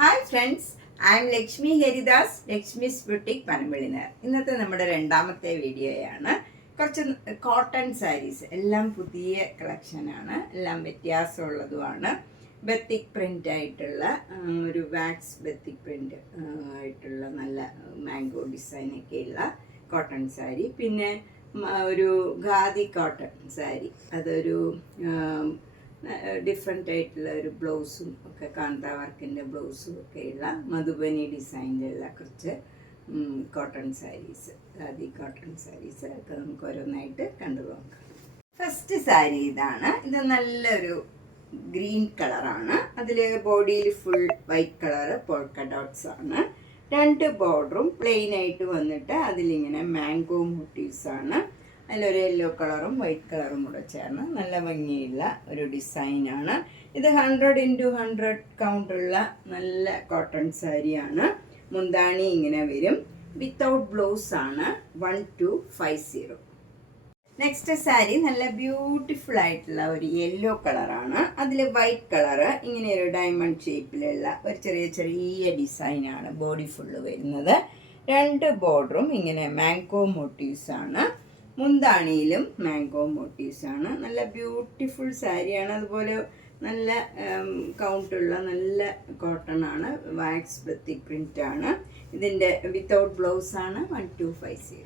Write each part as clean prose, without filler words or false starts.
Hi friends, I am Lakshmi Haridas, Lakshmi's boutique പനമ്പള്ളിനർ. ഇന്നത്തെ നമ്മുടെ രണ്ടാമത്തെ വീഡിയോയാണ്. കുറച്ച് കോട്ടൺ സാരീസ്, എല്ലാം പുതിയ കളക്ഷനാണ്, എല്ലാം വ്യത്യാസമുള്ളതുമാണ്. ബത്തിക് പ്രിൻ്റ് ആയിട്ടുള്ള ഒരു വാക്സ് ബത്തിക് പ്രിൻ്റ് ആയിട്ടുള്ള നല്ല മാംഗോ ഡിസൈനൊക്കെയുള്ള കോട്ടൺ സാരി. പിന്നെ ഒരു ഖാദി കോട്ടൺ സാരി, അതൊരു ഡിഫറെൻ്റ് ആയിട്ടുള്ള ഒരു ബ്ലൗസും ഒക്കെ, കാന്ത വർക്കിൻ്റെ ബ്ലൗസും ഒക്കെയുള്ള മധുബനി ഡിസൈനിലുള്ള കുറച്ച് കോട്ടൺ സാരീസ്, ഖാദി കോട്ടൺ സാരീസ് ഒക്കെ നമുക്ക് ഓരോന്നായിട്ട് കണ്ടു നോക്കാം. ഫസ്റ്റ് സാരി ഇതാണ്. ഇത് നല്ലൊരു ഗ്രീൻ കളറാണ്. അതിൽ ബോഡിയിൽ full white colour polka dots ആണ്. രണ്ട് ബോർഡറും പ്ലെയിൻ ആയിട്ട് വന്നിട്ട് അതിലിങ്ങനെ മാംഗോ മോട്ടീവ്സാണ്. അതിലൊരു യെല്ലോ കളറും വൈറ്റ് കളറും കൂടെ ചേർന്ന് നല്ല ഭംഗിയുള്ള ഒരു ഡിസൈനാണ്. ഇത് 100x100 കൗണ്ടുള്ള നല്ല കോട്ടൺ സാരിയാണ്. മുന്താണി ഇങ്ങനെ വരും. വിത്തൗട്ട് ബ്ലൗസ് ആണ്. 1250. നെക്സ്റ്റ് സാരി നല്ല ബ്യൂട്ടിഫുൾ ആയിട്ടുള്ള ഒരു യെല്ലോ കളറാണ്. അതിൽ വൈറ്റ് കളറ് ഇങ്ങനെ ഒരു ഡയമണ്ട് ഷേപ്പിലുള്ള ഒരു ചെറിയ ചെറിയ ഡിസൈനാണ് ബോഡി ഫുള്ള് വരുന്നത്. രണ്ട് ബോർഡറും ഇങ്ങനെ മാംഗോ മോട്ടീവ്സ് ആണ്. മുന്താണിയിലും മാംഗോ മോട്ടീവ്സ് ആണ്. നല്ല ബ്യൂട്ടിഫുൾ സാരിയാണ്. അതുപോലെ നല്ല കൗണ്ടുള്ള നല്ല കോട്ടൺ ആണ്. വാക്സ് ബത്തിക് പ്രിൻ്റ് ആണ്. ഇതിൻ്റെ വിത്തൗട്ട് ബ്ലൗസ് ആണ്. 1250.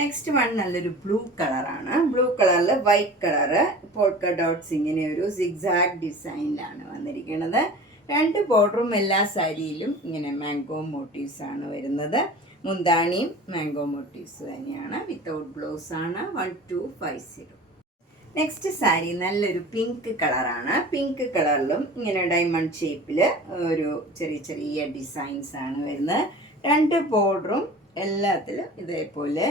നെക്സ്റ്റ് വൺ നല്ലൊരു ബ്ലൂ കളറാണ്. ബ്ലൂ കളറിൽ വൈറ്റ് കളറ് പോൾക്ക ഡോട്ട്സ് ഇങ്ങനെ ഒരു സിഗ്സാഗ് ഡിസൈനിലാണ് വന്നിരിക്കുന്നത്. രണ്ട് ബോർഡറും എല്ലാ സാരിയിലും ഇങ്ങനെ മാംഗോ മോട്ടീവ്സ് ആണ് വരുന്നത്. മുന്താണിയും മാംഗോ മോട്ടീവ്സ് തന്നെയാണ്. വിത്തൗട്ട് ബ്ലൗസ് ആണ്. 1250. നെക്സ്റ്റ് സാരി നല്ലൊരു പിങ്ക് കളറാണ്. പിങ്ക് കളറിലും ഇങ്ങനെ ഡയമണ്ട് ഷേപ്പിൽ ഒരു ചെറിയ ചെറിയ ഡിസൈൻസ് ആണ് വരുന്നത്. രണ്ട് ബോർഡറും എല്ലാത്തിലും ഇതേപോലെ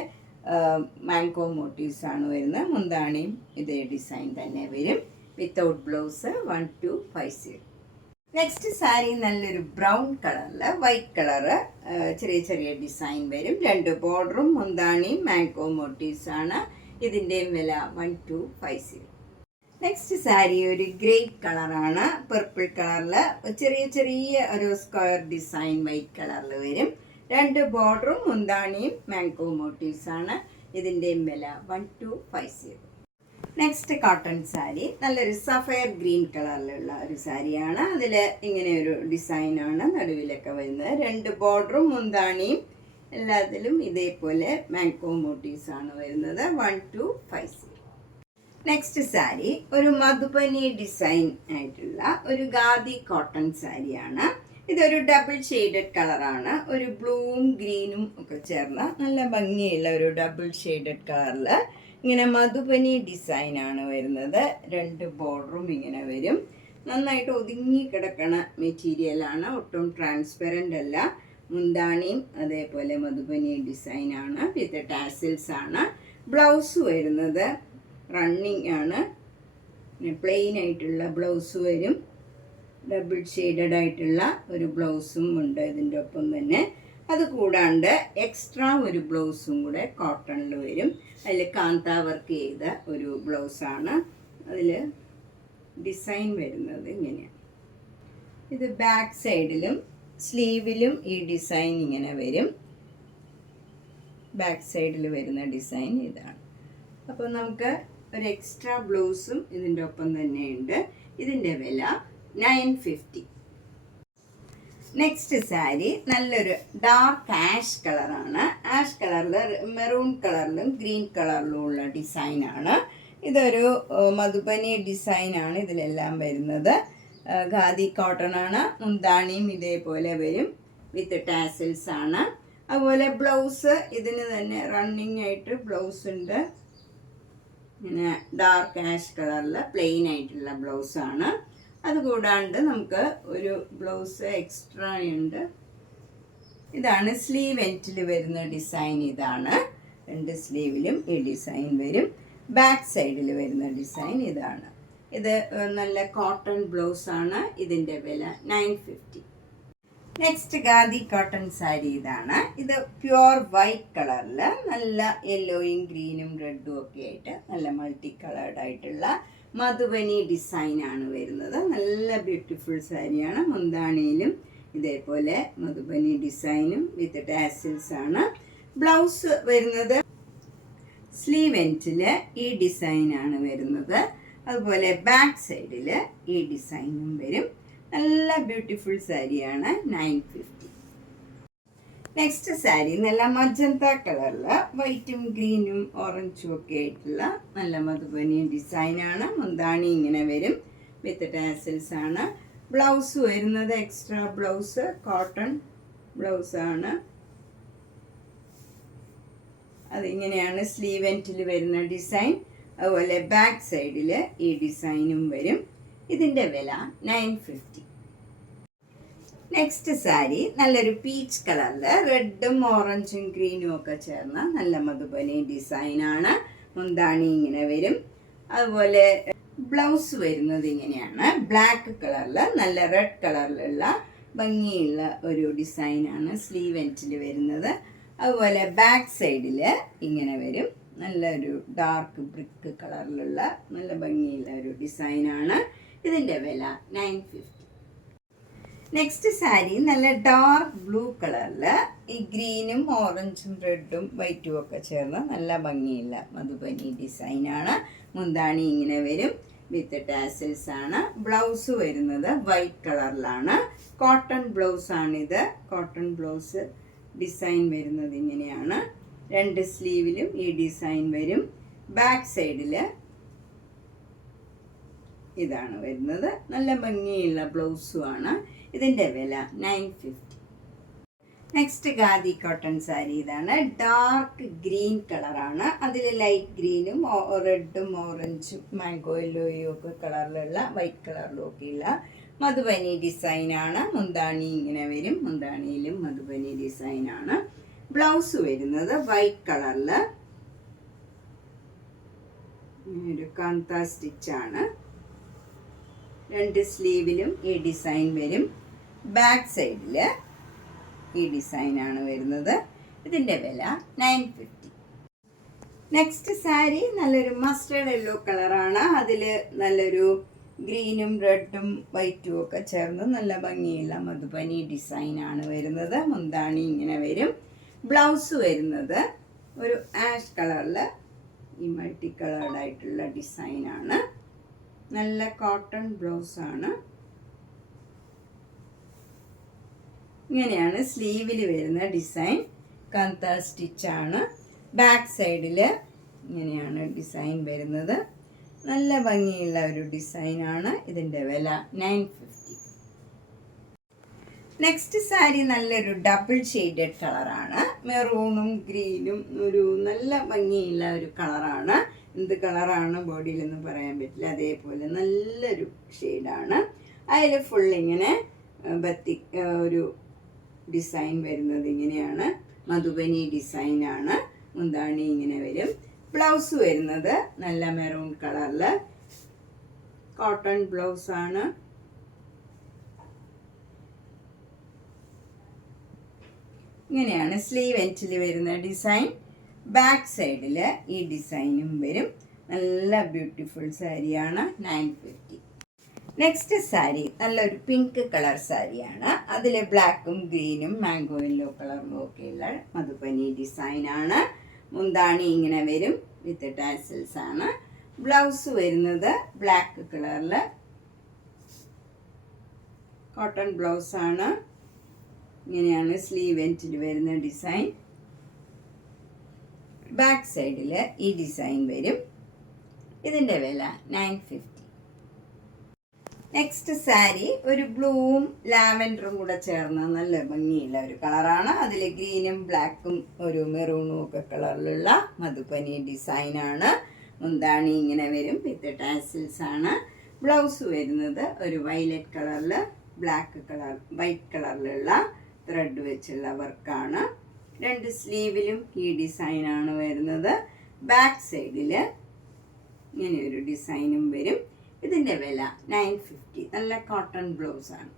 മാംഗോ മോട്ടീവ്സ് ആണ് വരുന്നത്. മുന്താണിയും ഇതേ ഡിസൈൻ തന്നെ വരും. Without blouse. 1250. നെക്സ്റ്റ് സാരി നല്ലൊരു ബ്രൗൺ കളറിൽ വൈറ്റ് കളറ് ചെറിയ ചെറിയ ഡിസൈൻ വരും. രണ്ട് ബോർഡറും മുന്താണിയും മാംഗോ മോട്ടീവ്സ് ആണ്. ഇതിൻ്റെയും വില 1250. നെക്സ്റ്റ് സാരി ഒരു ഗ്രേ കളറാണ്. പർപ്പിൾ കളറിൽ ചെറിയ ചെറിയ ഒരു സ്ക്വയർ ഡിസൈൻ വൈറ്റ് കളറിൽ വരും. രണ്ട് ബോർഡറും മുന്താണിയും മാംഗോ മോട്ടീവ്സ് ആണ്. ഇതിൻ്റെയും വില 1250. നെക്സ്റ്റ് കോട്ടൺ സാരി നല്ലൊരു സഫയർ ഗ്രീൻ കളറിലുള്ള ഒരു സാരിയാണ്. അതിൽ ഇങ്ങനെ ഒരു ഡിസൈനാണ് നടുവിലൊക്കെ വരുന്നത്. രണ്ട് ബോർഡറും മുന്താണിയും എല്ലാത്തിലും ഇതേപോലെ മാംഗോ മോട്ടീവ്സ് ആണ് വരുന്നത്. 1250. നെക്സ്റ്റ് സാരി ഒരു മധുബനി ഡിസൈൻ ആയിട്ടുള്ള ഒരു ഖാദി കോട്ടൺ സാരിയാണ്. ഇതൊരു ഡബിൾ ഷെയ്ഡഡ് കളറാണ്. ഒരു ബ്ലൂവും ഗ്രീനും ഒക്കെ ചേർന്ന നല്ല ഭംഗിയുള്ള ഒരു ഡബിൾ ഷെയ്ഡഡ് കളറിൽ ഇങ്ങനെ മധുബനി ഡിസൈനാണ് വരുന്നത്. രണ്ട് ബോർഡറും ഇങ്ങനെ വരും. നന്നായിട്ട് ഒതുങ്ങി കിടക്കണ മെറ്റീരിയലാണ്. ഒട്ടും ട്രാൻസ്പെറൻ്റ് അല്ല. മുന്താണിയും അതേപോലെ മധുബനി ഡിസൈനാണ്. വിത്ത് ടാസിൽസ് ആണ്. ബ്ലൗസ് വരുന്നത് റണ്ണിങ് ആണ്. പ്ലെയിൻ ആയിട്ടുള്ള ബ്ലൗസ് വരും. ഡബിൾ ഷെയ്ഡഡ് ആയിട്ടുള്ള ഒരു ബ്ലൗസും ഉണ്ട് ഇതിൻ്റെ ഒപ്പം തന്നെ. അത് കൂടാണ്ട് എക്സ്ട്രാ ഒരു ബ്ലൗസും കൂടെ കോട്ടണിൽ വരും. അതിൽ കാന്ത വർക്ക് ചെയ്ത ഒരു ബ്ലൗസാണ്. അതിൽ ഡിസൈൻ വരുന്നത് ഇങ്ങനെയാണ്. ഇത് ബാക്ക് സൈഡിലും സ്ലീവിലും ഈ ഡിസൈൻ ഇങ്ങനെ വരും. ബാക്ക് സൈഡിൽ വരുന്ന ഡിസൈൻ ഇതാണ്. അപ്പോൾ നമുക്ക് ഒരു എക്സ്ട്രാ ബ്ലൗസും ഇതിൻ്റെ ഒപ്പം തന്നെയുണ്ട്. ഇതിൻ്റെ വില 950. നെക്സ്റ്റ് സാരി നല്ലൊരു ഡാർക്ക് ആഷ് കളറാണ്. ആഷ് കളറിൽ മെറൂൺ കളറിലും ഗ്രീൻ കളറിലും ഉള്ള ഡിസൈനാണ്. ഇതൊരു മധുബനി ഡിസൈനാണ് ഇതിലെല്ലാം വരുന്നത്. ഖാദി കോട്ടൺ ആണ്. മുന്താണിയും ഇതേപോലെ വരും. വിത്ത് ടാസിൽസ് ആണ്. അതുപോലെ ബ്ലൗസ് ഇതിന് തന്നെ റണ്ണിങ് ആയിട്ട് ബ്ലൗസ് ഉണ്ട്. ഇങ്ങനെ ഡാർക്ക് ആഷ് കളറിൽ പ്ലെയിൻ ആയിട്ടുള്ള ബ്ലൗസാണ്. അതുകൂടാണ്ട് നമുക്ക് ഒരു ബ്ലൗസ് എക്സ്ട്രാ ഉണ്ട്. ഇതാണ് സ്ലീവ് എൻഡിൽ വരുന്ന ഡിസൈൻ. ഇതാണ് രണ്ട് സ്ലീവിലും ഈ ഡിസൈൻ വരും. ബാക്ക് സൈഡിൽ വരുന്ന ഡിസൈൻ ഇതാണ്. ഇത് നല്ല കോട്ടൺ ബ്ലൗസാണ്. ഇതിൻ്റെ വില 950. നെക്സ്റ്റ് ഖാദി കോട്ടൺ സാരി ഇതാണ്. ഇത് പ്യുവർ വൈറ്റ് കളറിൽ നല്ല യെല്ലോയും ഗ്രീനും റെഡും ഒക്കെ ആയിട്ട് നല്ല മൾട്ടി കളേർഡ് ആയിട്ടുള്ള മധുബനി ഡിസൈനാണ് വരുന്നത്. നല്ല ബ്യൂട്ടിഫുൾ സാരിയാണ്. മുന്താണിയിലും ഇതേപോലെ മധുബനി ഡിസൈനും വിത്ത് ടാസിൽസ് ആണ്. ബ്ലൗസ് വരുന്നത് സ്ലീവ് എൻഡിൽ ഈ ഡിസൈനാണ് വരുന്നത്. അതുപോലെ ബാക്ക് സൈഡിൽ ഈ ഡിസൈനും വരും. നല്ല ബ്യൂട്ടിഫുൾ സാരിയാണ്. 950. നെക്സ്റ്റ് സാരി നല്ല മജന്ത കളറിൽ വൈറ്റും ഗ്രീനും ഓറഞ്ചും ഒക്കെ ആയിട്ടുള്ള നല്ല മധുബനി ഡിസൈനാണ്. മുന്താണി ഇങ്ങനെ വരും വിത്ത് ടാസൽസ് ആണ്. ബ്ലൗസ് വരുന്നത് എക്സ്ട്രാ ബ്ലൗസ് കോട്ടൺ ബ്ലൗസാണ്. അതിങ്ങനെയാണ് സ്ലീവ് എൻഡിൽ വരുന്ന ഡിസൈൻ. അതുപോലെ ബാക്ക് സൈഡിൽ ഈ ഡിസൈനും വരും. ഇതിൻ്റെ വില 950. നെക്സ്റ്റ് സാരി നല്ലൊരു പീച്ച് കളറിൽ റെഡും ഓറഞ്ചും ഗ്രീനും ഒക്കെ ചേർന്ന നല്ല മധുബനി ഡിസൈനാണ്. മുന്താണി ഇങ്ങനെ വരും. അതുപോലെ ബ്ലൗസ് വരുന്നത് ഇങ്ങനെയാണ്. ബ്ലാക്ക് കളറിൽ നല്ല റെഡ് കളറിലുള്ള ഭംഗിയുള്ള ഒരു ഡിസൈനാണ് സ്ലീവ് എൻഡിൽ വരുന്നത്. അതുപോലെ ബാക്ക് സൈഡിൽ ഇങ്ങനെ വരും. നല്ലൊരു ഡാർക്ക് ബ്രിക്ക് കളറിലുള്ള നല്ല ഭംഗിയുള്ള ഒരു ഡിസൈനാണ്. ഇതിൻ്റെ വില 950. നെക്സ്റ്റ് സാരി നല്ല ഡാർക്ക് ബ്ലൂ കളറിൽ ഈ ഗ്രീനും ഓറഞ്ചും റെഡും വൈറ്റും ഒക്കെ ചേർന്ന് നല്ല ഭംഗിയുള്ള മധുബനി ഡിസൈനാണ്. മുന്താണി ഇങ്ങനെ വരും വിത്ത് ടാസൽസ് ആണ്. ബ്ലൗസ് വരുന്നത് വൈറ്റ് കളറിലാണ്. കോട്ടൺ ബ്ലൗസാണിത്. കോട്ടൺ ബ്ലൗസ് ഡിസൈൻ വരുന്നത് ഇങ്ങനെയാണ്. 2 സ്ലീവിലും ഈ ഡിസൈൻ വരും. ബാക്ക് സൈഡിൽ ഇതാണ് വരുന്നത്. നല്ല ഭംഗിയുള്ള ബ്ലൗസുമാണ്. ഇതിൻ്റെ വില 950. നെക്സ്റ്റ് ഖാദി കോട്ടൺ സാരി ഇതാണ്. ഡാർക്ക് ഗ്രീൻ കളറാണ്. അതിൽ ലൈറ്റ് ഗ്രീനും റെഡും ഓറഞ്ചും മാംഗോ യെല്ലോയും ഒക്കെ കളറിലുള്ള വൈറ്റ് കളറിലും ഒക്കെയുള്ള മധുബനി ഡിസൈനാണ്. മുന്താണി ഇങ്ങനെ വരും. മുന്താണിയിലും മധുബനി ഡിസൈനാണ്. ബ്ലൗസ് വരുന്നത് വൈറ്റ് കളറിൽ ഒരു കാന്ത സ്റ്റിച്ചാണ്. 2 സ്ലീവിലും ഈ ഡിസൈൻ വരും. ബാക്ക് സൈഡിൽ ഈ ഡിസൈനാണ് വരുന്നത്. ഇതിൻ്റെ വില 950. നെക്സ്റ്റ് സാരി നല്ലൊരു മസ്റ്റേർഡ് യെല്ലോ കളറാണ്. അതിൽ നല്ലൊരു ഗ്രീനും റെഡും വൈറ്റും ഒക്കെ ചേർന്ന് നല്ല ഭംഗിയുള്ള മധുബനി ഡിസൈനാണ് വരുന്നത്. മുന്താണി ഇങ്ങനെ വരും. ബ്ലൗസ് വരുന്നത് ഒരു ആഷ് കളറിൽ ഈ മൾട്ടി കളേർഡായിട്ടുള്ള ഡിസൈനാണ്. നല്ല കോട്ടൺ ബ്ലൗസാണ്. ഇങ്ങനെയാണ് സ്ലീവിൽ വരുന്ന ഡിസൈൻ. കാന്ത സ്റ്റിച്ചാണ്. ബാക്ക് സൈഡിൽ ഇങ്ങനെയാണ് ഡിസൈൻ വരുന്നത്. നല്ല ഭംഗിയുള്ള ഒരു ഡിസൈനാണ്. ഇതിൻ്റെ വില 950. നെക്സ്റ്റ് സാരി നല്ലൊരു ഡബിൾ ഷെയ്ഡഡ് കളറാണ്. മെറൂണും ഗ്രീനും ഒരു നല്ല ഭംഗിയുള്ള ഒരു കളറാണ്. എന്ത് കളറാണ് ബോഡിയിലൊന്നും പറയാൻ പറ്റില്ല. അതേപോലെ നല്ലൊരു ഷെയ്ഡാണ്. അതിൽ ഫുൾ ഇങ്ങനെ ഒരു ഡിസൈൻ വരുന്നത് ഇങ്ങനെയാണ്. മധുബനി ഡിസൈനാണ്. മുന്താണി ഇങ്ങനെ വരും. ബ്ലൗസ് വരുന്നത് നല്ല മെറൂൺ കളറിൽ കോട്ടൺ ബ്ലൗസാണ്. ഇങ്ങനെയാണ് സ്ലീവ് എൻഡിൽ വരുന്ന ഡിസൈൻ. ബാക്ക് സൈഡിൽ ഈ ഡിസൈനും വരും. നല്ല ബ്യൂട്ടിഫുൾ സാരിയാണ്. 950. നെക്സ്റ്റ് സാരി നല്ലൊരു പിങ്ക് കളർ സാരിയാണ്. അതിൽ ബ്ലാക്കും ഗ്രീനും മാംഗോ യെല്ലോ കളറും ഒക്കെയുള്ള മധുബനി ഡിസൈനാണ്. മുന്താണി ഇങ്ങനെ വരും വിത്ത് ടാസൽസ് ആണ്. ബ്ലൗസ് വരുന്നത് ബ്ലാക്ക് കളറിൽ കോട്ടൺ ബ്ലൗസാണ്. ഇങ്ങനെയാണ് സ്ലീവ് എൻഡിൽ വരുന്ന ഡിസൈൻ. ബാക്ക് സൈഡിൽ ഈ ഡിസൈൻ വരും. ഇതിൻ്റെ വില 950. നെക്സ്റ്റ് സാരി ഒരു ബ്ലൂവും ലാവൻഡറും കൂടെ ചേർന്ന നല്ല ഭംഗിയുള്ള ഒരു കളറാണ്. അതിൽ ഗ്രീനും ബ്ലാക്കും ഒരു മെറൂണും ഒക്കെ കളറിലുള്ള മധുബനി ഡിസൈനാണ്. മുന്താണി ഇങ്ങനെ വരും വിത്ത് ടാസിൽസ് ആണ്. ബ്ലൗസ് വരുന്നത് ഒരു വയലറ്റ് കളറിൽ വൈറ്റ് കളറിലുള്ള ത്രെഡ് വെച്ചുള്ള വർക്കാണ്. 2 സ്ലീവിലും ഈ ഡിസൈനാണ് വരുന്നത്. ബാക്ക് സൈഡിൽ ഇങ്ങനെയൊരു ഡിസൈനും വരും. ഇതിൻ്റെ വില 950. നല്ല കോട്ടൺ ബ്ലൗസാണ്.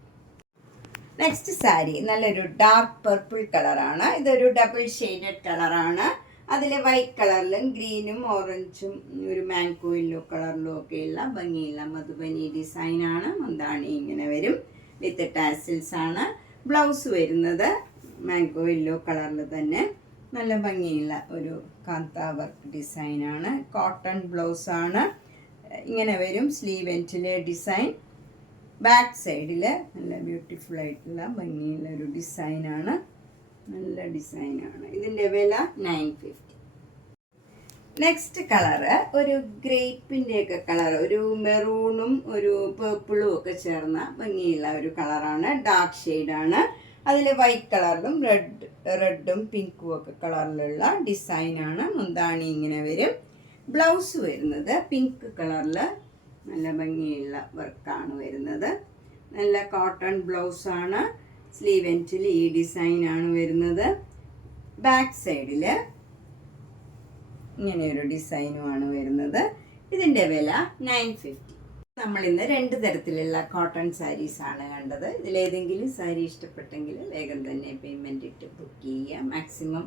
നെക്സ്റ്റ് സാരി നല്ലൊരു ഡാർക്ക് പർപ്പിൾ കളറാണ്. ഇതൊരു ഡബിൾ ഷെയ്ഡഡ് കളറാണ്. അതിൽ വൈറ്റ് കളറിലും ഗ്രീനും ഓറഞ്ചും ഒരു മാംഗോ യെല്ലോ കളറിലും ഒക്കെയുള്ള ഭംഗിയുള്ള മധുബനി ഡിസൈനാണ്. മുന്താണി ഇങ്ങനെ വരും, വിത്ത് ടാസിൽസ് ആണ്. ബ്ലൗസ് വരുന്നത് മാംഗോ യെല്ലോ കളറിൽ തന്നെ നല്ല ഭംഗിയുള്ള ഒരു കാന്ത വർക്ക് ഡിസൈനാണ്. കോട്ടൺ ബ്ലൗസാണ്. ഇങ്ങനെ വരും സ്ലീവ് എൻഡിലെ ഡിസൈൻ. ബാക്ക് സൈഡിൽ നല്ല ബ്യൂട്ടിഫുൾ ആയിട്ടുള്ള ഭംഗിയുള്ള ഒരു ഡിസൈനാണ്. നല്ല ഡിസൈനാണ്. ഇതിൻ്റെ വില 950. നെക്സ്റ്റ് കളറ് ഒരു ഗ്രേപ്പിൻ്റെയൊക്കെ കളർ, ഒരു മെറൂണും ഒരു പേർപ്പിളും ഒക്കെ ചേർന്ന ഭംഗിയുള്ള ഒരു കളറാണ്. ഡാർക്ക് ഷെയ്ഡാണ്. അതിൽ വൈറ്റ് കളറിലും റെഡും പിങ്കും ഒക്കെ കളറിലുള്ള ഡിസൈനാണ്. മുന്താണി ഇങ്ങനെ വരും. ബ്ലൗസ് വരുന്നത് പിങ്ക് കളറിൽ നല്ല ഭംഗിയുള്ള വർക്കാണ് വരുന്നത്. നല്ല കോട്ടൺ ബ്ലൗസാണ്. സ്ലീവ് എൻഡിൽ ഈ ഡിസൈനാണ് വരുന്നത്. ബാക്ക് സൈഡിൽ ഇങ്ങനെയൊരു ഡിസൈനുമാണ് വരുന്നത്. ഇതിൻ്റെ വില 950. നമ്മളിന്ന് 2 തരത്തിലുള്ള കോട്ടൺ സാരീസാണ് കണ്ടത്. ഇതിലേതെങ്കിലും സാരി ഇഷ്ടപ്പെട്ടെങ്കിൽ വേഗം തന്നെ പേയ്മെൻറ്റ് ഇട്ട് ബുക്ക് ചെയ്യുക. മാക്സിമം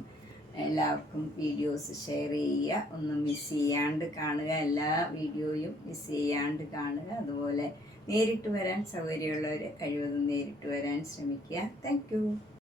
എല്ലാവർക്കും വീഡിയോസ് ഷെയർ ചെയ്യുക. ഒന്നും മിസ് ചെയ്യാണ്ട് കാണുക. എല്ലാ വീഡിയോയും മിസ് ചെയ്യാണ്ട് കാണുക. അതുപോലെ നേരിട്ട് വരാൻ സൗകര്യമുള്ളവർ കഴിവതും നേരിട്ട് വരാൻ ശ്രമിക്കുക. Thank you.